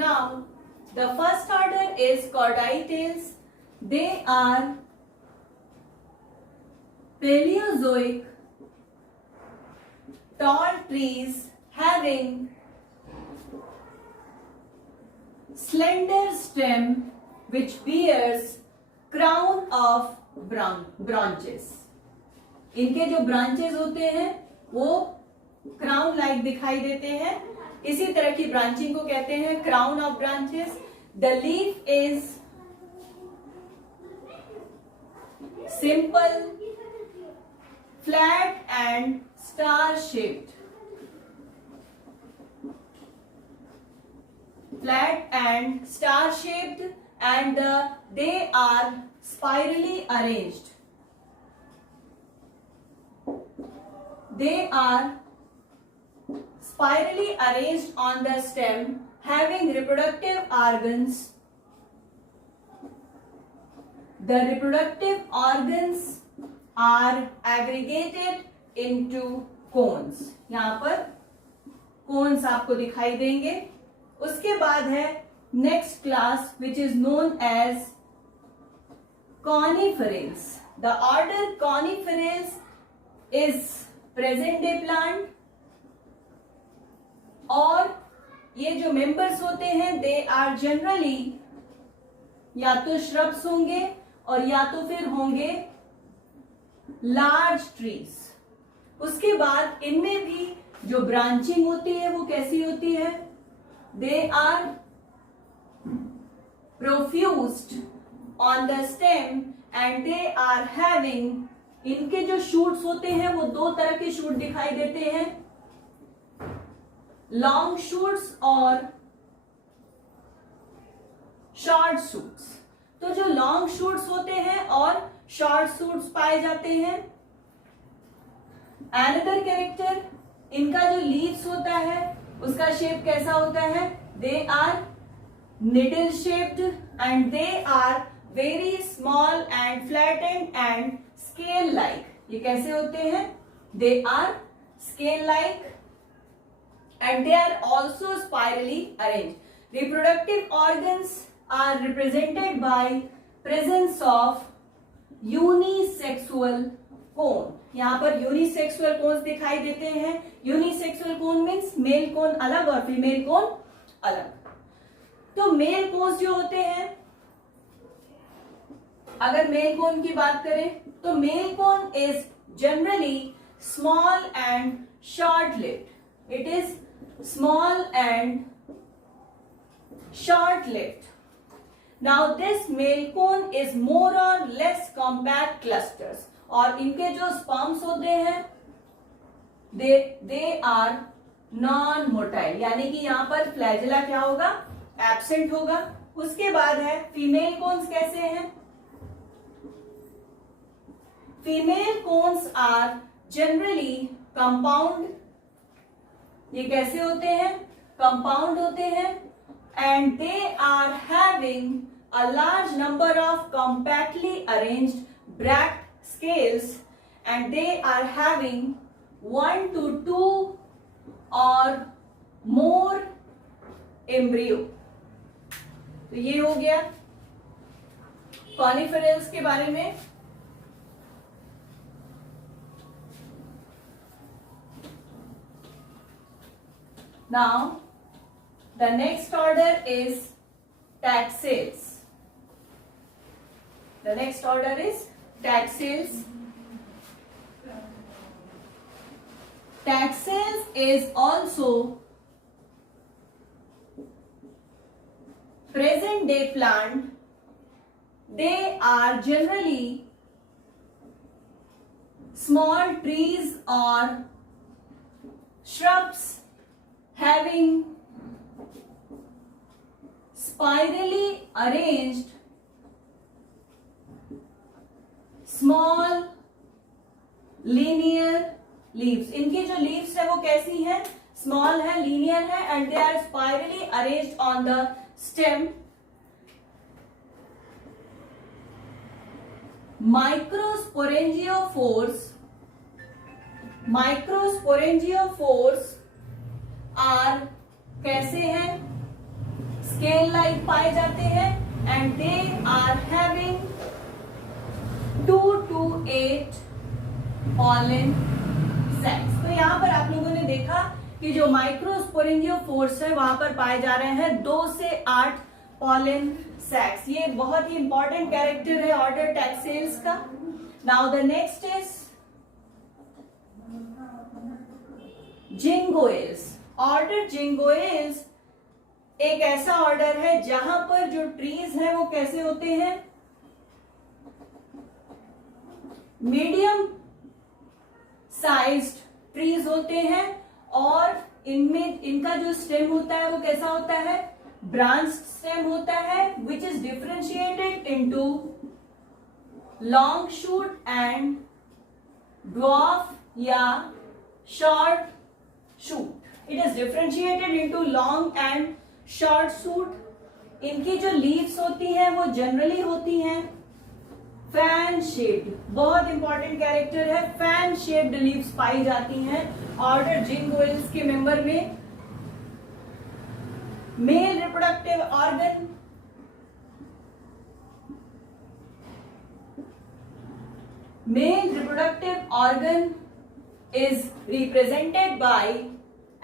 Now, the first order is chordaitales. They are Paleozoic tall trees having slender stem which bears crown of branches. इनके जो branches होते हैं वो crown like दिखाई देते हैं. इसी तरह की ब्रांचिंग को कहते हैं crown of branches. The leaf is simple, flat and star shaped. Flat and star shaped, and they are spirally arranged. They are spirally arranged on the stem, having reproductive organs. The reproductive organs are aggregated into cones. यहां पर cones आपको दिखाई देंगे. उसके बाद है next class which is known as coniferales. The order coniferales is present day plant, और ये जो members होते हैं they are generally या तो shrubs होंगे और या तो फिर होंगे लार्ज ट्रीज. उसके बाद इनमें भी जो ब्रांचिंग होती है वो कैसी होती है? They are profused on the stem and they are having, इनके जो शूट्स होते हैं वो दो तरह के शूट दिखाई देते हैं, लॉन्ग शूट्स और शॉर्ट शूट्स. तो जो लॉन्ग शूट्स होते हैं और शॉर्ट शूट्स पाए जाते हैं. एनदर कैरेक्टर, इनका जो लीव्स होता है उसका शेप कैसा होता है? They are needle shaped and they are very small and flattened and scale like. ये कैसे होते हैं? They are scale like and they are also spirally arrange. Reproductive organs are represented by presence of unisexual cone. यहां पर unisexual cones दिखाई देते हैं. Unisexual cone means male cone अलग और फीमेल कोन अलग. तो मेल कोन्स जो होते हैं, अगर मेल कोन की बात करें तो male cone is generally small and short lived. It is small and short lived. Now this male cone is more or less compact clusters, और इनके जो स्पर्म्स होते हैं they are non motile, यानी कि यहाँ पर फ्लैजेला क्या होगा? एब्सेंट होगा. उसके बाद है फीमेल कोन्स. कैसे हैं? Female cones are generally compound. ये कैसे होते हैं? कंपाउंड होते हैं. And they are having a large number of compactly arranged bract scales, and they are having 1 to 2 or more embryo. तो ये हो गया कॉनिफेरल्स के बारे में. Now the next order is taxales. The next order is taxales. Taxales is also present day plant. They are generally small trees or shrubs having spirally arranged small linear leaves. इनकी जो leaves है वो कैसी है? small है, linear है, and they are spirally arranged on the stem. Microsporangiophores are कैसे हैं? स्केल लाइक पाए जाते हैं and they are having 2 to 8 pollen sacs. तो यहाँ पर आप लोगों ने देखा कि जो माइक्रोस्पोरेंजियोफोर्स है वहां पर पाए जा रहे हैं 2 से 8 पॉलन सैक्स। ये बहुत ही इंपॉर्टेंट कैरेक्टर है ऑर्डर टैक्सेल्स का। Now the next is Ginkgoales. Order Ginkgoales एक ऐसा ऑर्डर है जहां पर जो ट्रीज है वो कैसे होते हैं, मीडियम साइज्ड ट्रीज होते हैं और इनमें इनका जो स्टेम होता है वो कैसा होता है, ब्रांच स्टेम होता है which is differentiated into long shoot and dwarf या short shoot. It is differentiated into long and short shoot. इनकी जो लीव्स होती हैं वो जनरली होती हैं फैन शेप्ड। बहुत इंपॉर्टेंट कैरेक्टर है, फैन शेप्ड लीव्स पाई जाती हैं ऑर्डर जिंगोएल्स के मेंबर में। Male reproductive organ, male reproductive organ is represented by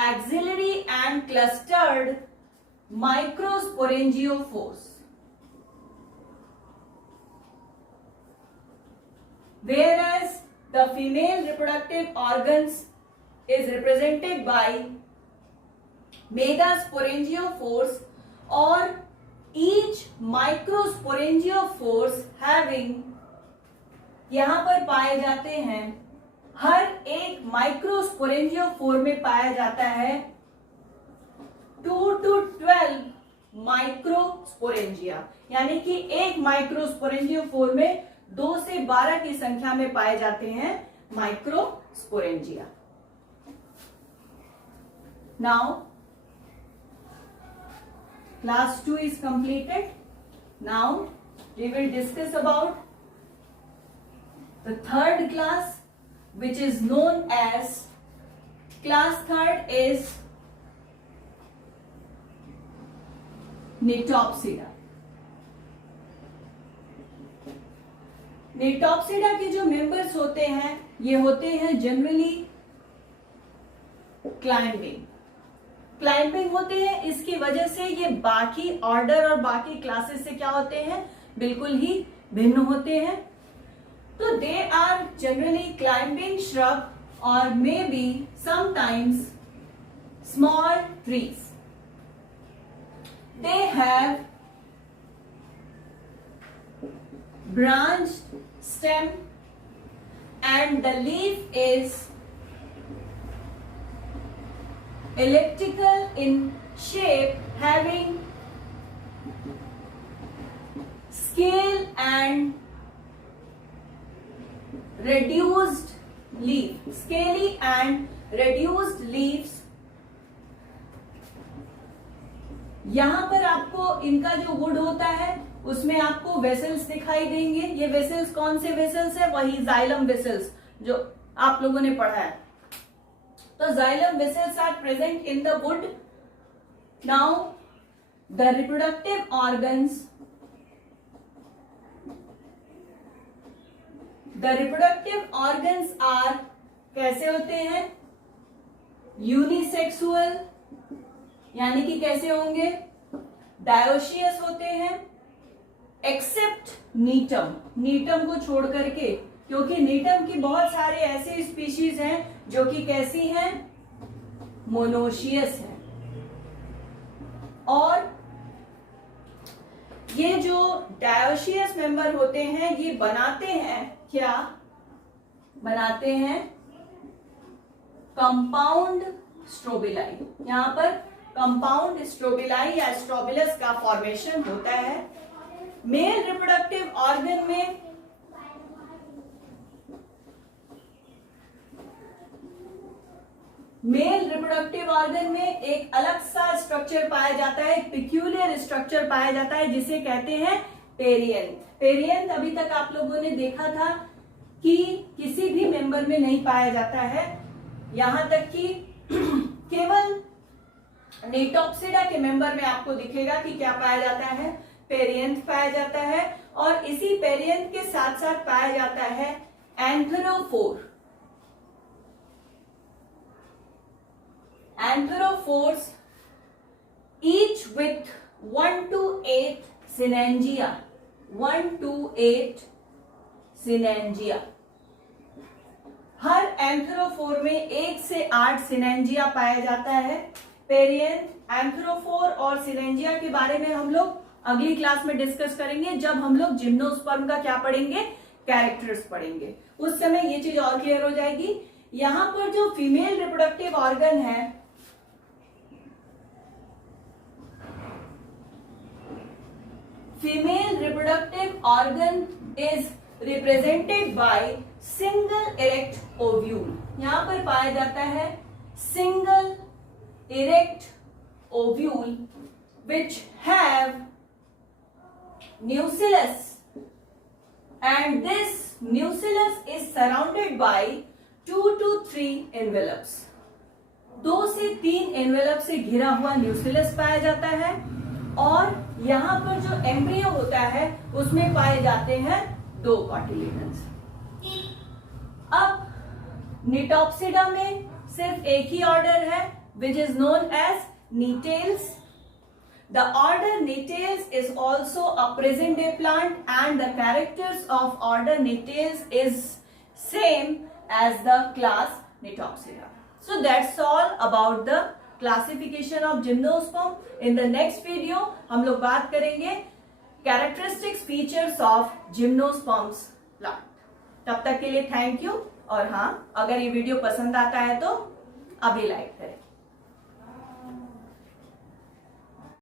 axillary and clustered microsporangiophores, whereas the female reproductive organs is represented by megasporangiophores, or each microsporangiophores having, यहां पर पाए जाते हैं, हर एक माइक्रोस्पोरेंजियोफोर में पाया जाता है 2 to 12 माइक्रोस्पोरेंजिया, यानी कि एक माइक्रोस्पोरेंजियोफोर में 2 से 12 की संख्या में पाए जाते हैं microsporangia. Now class 2 is completed. Now we will discuss about the third class, which is known as class third is Nitopsida. Nitopsida के जो मेंबर्स होते हैं ये होते हैं जनरली क्लाइंबिंग होते हैं। इसकी वजह से ये बाकी ऑर्डर और बाकी क्लासेस से क्या होते हैं, बिल्कुल ही भिन्न होते हैं। So they are generally climbing shrub or maybe sometimes small trees. They have branched stem and the leaf is elliptical in shape, having scale and reduced leaf, scaly and reduced leaves। यहां पर आपको इनका जो would होता है उसमें आपको vessels दिखाई देंगे। ये वेसल्स कौन से वेसल्स है, वही जाइलम वेसल्स जो आप लोगों ने पढ़ा है। तो xylem vessels are present in the wood. Now the reproductive organs, the reproductive organs are कैसे होते हैं, यूनिसेक्सुअल, यानी कि कैसे होंगे, डायोशियस होते हैं, एक्सेप्ट नीटम, नीटम को छोड़ करके, क्योंकि नीटम की बहुत सारे ऐसे स्पीशीज हैं जो कि कैसी हैं, मोनोशियस है। और ये जो डायोशियस मेंबर होते हैं ये बनाते हैं क्या, बनाते हैं कंपाउंड स्ट्रोबिलाई। यहां पर कंपाउंड स्ट्रोबिलाई या स्ट्रोबिलस का फॉर्मेशन होता है। मेल रिप्रोडक्टिव ऑर्गन में एक अलग सा स्ट्रक्चर पाया जाता है, एक पिक्यूलियर स्ट्रक्चर पाया जाता है जिसे कहते हैं पेरियंथ। पेरियंथ अभी तक आप लोगों ने देखा था कि किसी भी मेंबर में नहीं पाया जाता है, यहां तक कि केवल नेटॉप्सिडा के मेंबर में आपको दिखेगा कि क्या पाया जाता है, पेरियंथ पाया जाता है, और इसी पेरियंथ के साथ साथ पाया जाता है एंथेरोफोर। एंथेरोफोर्स each with 1 to 8 synangia, 1 to 8 synangia। हर एंथेरोफोर में 1 से 8 सिनेंजिया पाया जाता है। पेरियंथ, एंथेरोफोर और सिनेंजिया के बारे में हम लोग अगली क्लास में डिस्कस करेंगे, जब हम लोग जिम्नोस्पर्म का क्या पढ़ेंगे, कैरेक्टर्स पढ़ेंगे। उस समय ये चीज और क्लियर हो जाएगी। यहां पर जो फीमेल रिप्रोडक्टिव ऑर्गन है, female reproductive organ is represented by single erect ovule. यहां पर पाया जाता है single erect ovule which have nucellus, and this nucellus is surrounded by 2 to 3 envelopes। 2 से 3 envelope से घिरा हुआ न्यूसिलस पाया जाता है, और यहां पर जो एम्ब्रियो होता है उसमें पाए जाते हैं 2 कॉटिलेडन्स। अब निटॉप्सिडा में सिर्फ एक ही ऑर्डर है, which is known as Nettales। The order Nettales is also a present day plant, and the characters of order Nettales is same as the class Nettopsida। So that's all about the classification of gymnosperm। In the next video हम लोग बात करेंगे characteristics features of gymnosperms plant। तब तक के लिए thank you. और हाँ, अगर ये वीडियो पसंद आता है तो अभी लाइक करें।